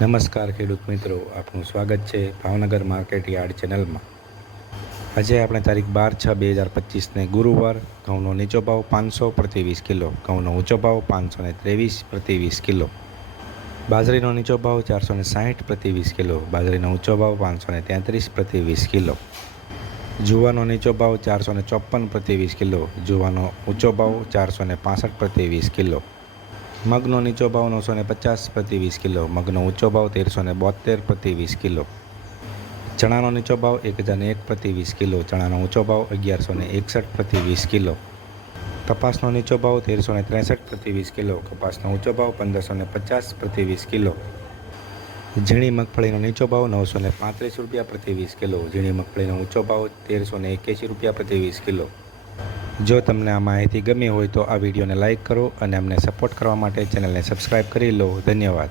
નમસ્કાર ખેડૂત મિત્રો, આપનું સ્વાગત છે ભાવનગર માર્કેટ યાર્ડ ચેનલમાં। આજે આપણે તારીખ 12/6/2025ને ગુરુવાર ઘઉંનો નીચો ભાવ 500 પ્રતિ 20 કિલો, ઘઉંનો ઊંચો ભાવ 523 પ્રતિ 20 કિલો, બાજરીનો નીચો ભાવ 460 પ્રતિ 20 કિલો, બાજરીનો ઊંચો ભાવ 533 પ્રતિ 20 કિલો, જુવાનો નીચો ભાવ 454 પ્રતિ 20 કિલો, જુવાનો ઊંચો ભાવ 465 પ્રતિ 20 કિલો, મગનો નીચો ભાવ 950 પ્રતિ 20 કિલો, મગનો ઊંચો ભાવ 1372 પ્રતિ 20 કિલો, ચણાનો નીચો ભાવ 1001 પ્રતિ 20 કિલો, ચણાનો ઊંચો ભાવ 1161 પ્રતિ 20 કિલો, કપાસનો નીચો ભાવ 1363 પ્રતિ 20 કિલો, કપાસનો ઊંચો ભાવ 1550 પ્રતિ 20 કિલો, ઝીણી મગફળીનો નીચો ભાવ 935 રૂપિયા પ્રતિ 20 કિલો, ઝીણી મગફળીનો ઊંચો ભાવ 1381 રૂપિયા પ્રતિ 20 કિલો। જો તમને આ માહિતી ગમી હોય તો આ વિડીયોને લાઇક કરો અને અમને સપોર્ટ કરવા માટે ચેનલને સબસ્ક્રાઈબ કરી લો। ધન્યવાદ।